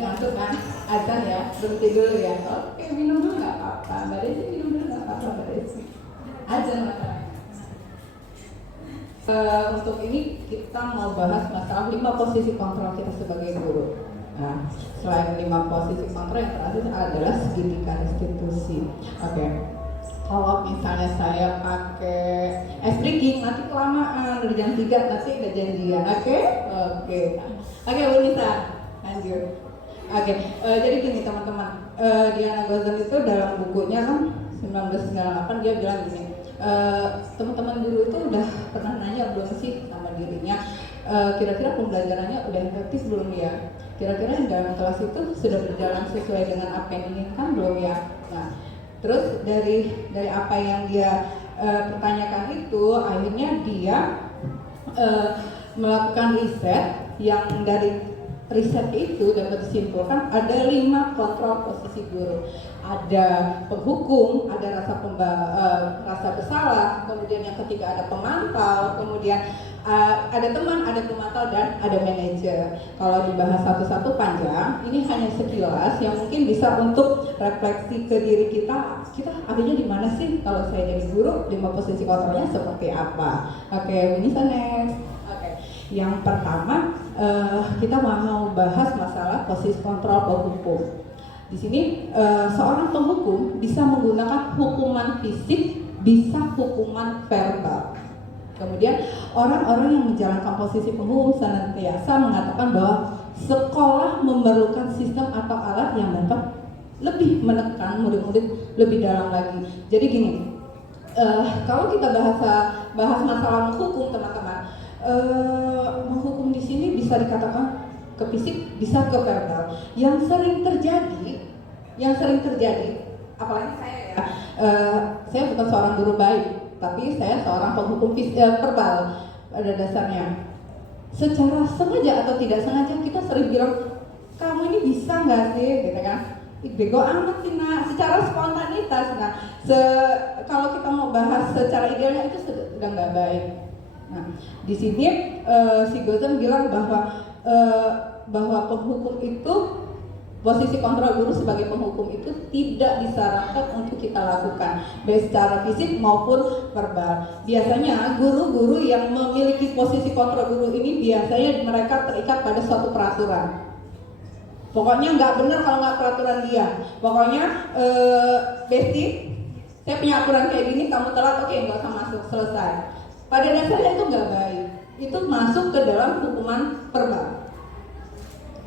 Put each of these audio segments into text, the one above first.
ngantuk kan, azan ya, berhenti dulu ya. Oke, minum dulu nggak apa-apa, Mbak Desi minum dulu nggak apa-apa, Mbak Desi. Azan masalahnya. Untuk ini kita mau bahas masalah 5 posisi kontrol kita sebagai guru. Nah, selain 5 posisi kontrol, yang terakhir adalah segitiga restitusi. Oke. Kalau misalnya saya pakai breaking nanti kelamaan, dari jam 3 nanti ada janjian. Oke, Bu Nisa, lanjut. Jadi gini teman-teman, Diana Gozan itu dalam bukunya kan 1998 dia bilang gini, teman-teman guru itu udah pernah nanya belum sih sama dirinya, kira-kira pembelajarannya udah efektif belum ya? Kira-kira yang dalam kelas itu sudah berjalan sesuai dengan apa yang diinginkan belum ya? Nah, terus dari apa yang dia pertanyakan itu, akhirnya dia melakukan riset yang dari riset itu dapat disimpulkan ada 5 kontrol posisi guru. Ada penghukum, ada rasa bersalah, kemudian yang ketiga ada pemantau, kemudian ada teman, ada pemantau, dan ada manajer. Kalau dibahas satu-satu panjang, ini hanya sekilas yang mungkin bisa untuk refleksi ke diri kita akhirnya di mana sih kalau saya jadi guru, 5 posisi kontrolnya seperti apa. Oke, Winisa next. Yang pertama, kita mau bahas masalah posisi kontrol penghukum. Di sini seorang penghukum bisa menggunakan hukuman fisik, bisa hukuman verbal. Kemudian orang-orang yang menjalankan posisi penghukum senantiasa mengatakan bahwa sekolah memerlukan sistem atau alat yang dapat lebih menekan murid-murid lebih dalam lagi. Jadi gini, kalau kita bahas masalah menghukum teman-teman, menghukum di sini bisa dikatakan ke fisik, bisa ke verbal. Yang sering terjadi, apalagi saya ya, saya bukan seorang guru baik, tapi saya seorang penghukum verbal pada dasarnya. Secara sengaja atau tidak sengaja kita sering bilang, kamu ini bisa nggak sih, gitu kan? Bego amat sih nak, secara spontanitas. Nah, kalau kita mau bahas secara idealnya itu sudah nggak baik. Nah, di sini si Gozan bilang bahwa penghukum itu, posisi kontrol guru sebagai penghukum itu tidak disarankan untuk kita lakukan, baik secara fisik maupun verbal. Biasanya guru-guru yang memiliki posisi kontrol guru ini biasanya mereka terikat pada suatu peraturan. Pokoknya nggak benar kalau nggak peraturan dia. Pokoknya Besti, saya punya aturan kayak gini, kamu telat, oke, nggak usah masuk, selesai. Pada dasarnya itu nggak baik. Itu masuk ke dalam hukuman verbal.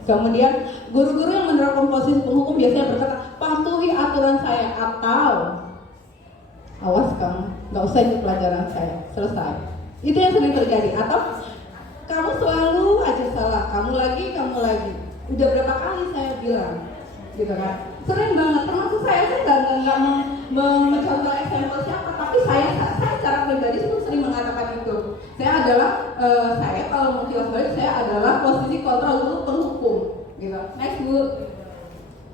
Kemudian guru-guru yang menerapkan posisi penghukum biasanya berkata, patuhi aturan saya, atau awas kamu, nggak usah ikut pelajaran saya, selesai. Itu yang sering terjadi. Atau kamu selalu aja salah, kamu lagi. Udah berapa kali saya bilang, gitu kan? Sering banget, termasuk saya nggak mencontoh sampel siapa, tapi saya secara pribadi itu sering mengatakan itu. Saya kalau mau kilas balik, saya adalah posisi kontrol guru penghukum, gitu. Next, Bu.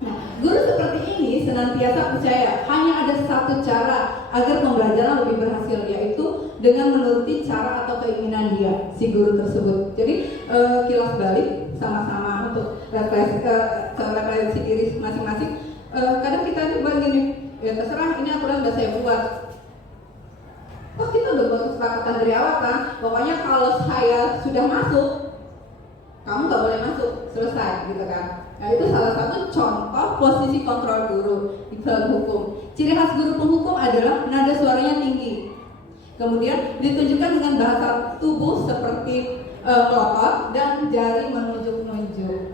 Nah, guru seperti ini senantiasa percaya hanya ada satu cara agar pembelajaran lebih berhasil, yaitu dengan menuruti cara atau keinginan dia, si guru tersebut. Jadi kilas balik sama-sama untuk referensi diri masing-masing. Kadang kita coba gini, ya terserah, ini aturan udah saya buat. Oh, kita udah buat kesepakatan dari awal kan, pokoknya kalau saya sudah masuk, kamu nggak boleh masuk, selesai, gitu kan. Nah, itu salah satu contoh posisi kontrol guru di dalam hukum. Ciri khas guru penghukum adalah nada suaranya tinggi, kemudian ditunjukkan dengan bahasa tubuh seperti melotot dan jari menunjuk-nunjuk.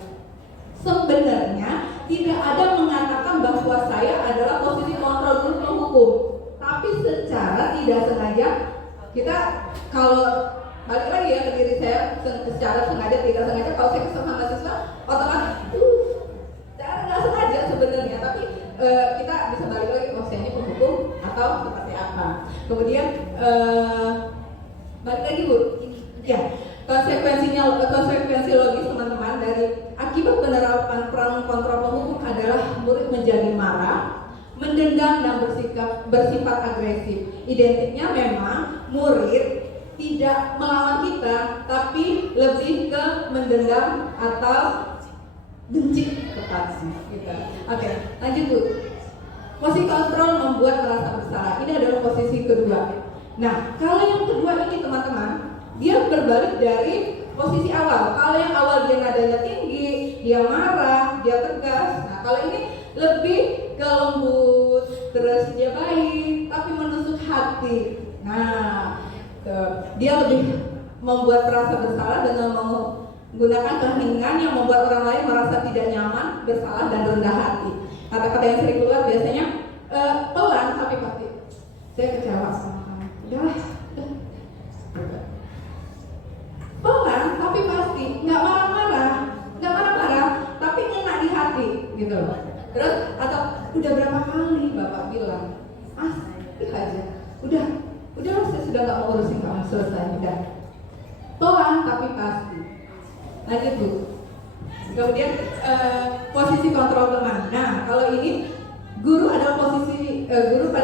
Sebenarnya tidak ada mengatakan bahwa saya adalah posisi kontrol guru penghukum, tapi secara tidak sengaja kita, kalau balik lagi ya ke diri saya, secara sengaja tidak sengaja, kalau saya kesel sama siswa otomatis secara nggak sengaja sebenarnya, tapi kita bisa balik lagi, oh saya ini penghukum atau seperti apa. Kemudian balik lagi Bu, ya konsekuensi logis teman-teman dari akibat penerapan peran kontrol penghukum adalah murid menjadi marah, mendendam, dan bersifat agresif. Identiknya memang murid tidak melawan kita, tapi lebih ke mendendam atau benci tepatnya gitu. Oke, lanjut Bu. Posisi kontrol membuat merasa bersalah. Ini adalah posisi kedua. Nah, kalau yang kedua ini teman-teman, dia berbalik dari posisi awal. Kalau yang awal dia nadanya tinggi, dia marah, dia tegas. Nah, kalau ini lebih ke lembut, terus dia baik, tapi menusuk hati. Nah, dia lebih membuat merasa bersalah dengan menggunakan keheningan yang membuat orang lain merasa tidak nyaman, bersalah, dan rendah hati. Kata-kata yang sering keluar biasanya pelan tapi pasti. Saya kecewa sama kamu. Udahlah, udah. Pelan tapi pasti, nggak marah-marah, tapi ngena di hati, gitu. Terus atau udah berapa kali Bapak bilang, asik aja, udah saya sudah nggak mau urusin kamu, selesai, udah. Pelan tapi pasti. Lanjut Bu. Kemudian posisi kontrol teman. Nah, kalau ini guru pada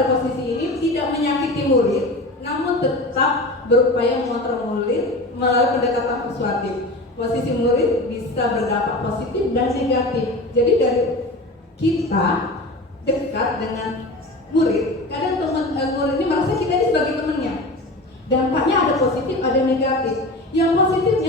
posisi ini tidak menyakiti murid, namun tetap berupaya mengontrol murid melalui pendekatan persuasif. Posisi murid bisa berdampak positif dan negatif. Jadi dari kita dekat dengan murid, kadang murid ini merasa kita ini sebagai temannya. Dampaknya ada positif, ada negatif. Yang positifnya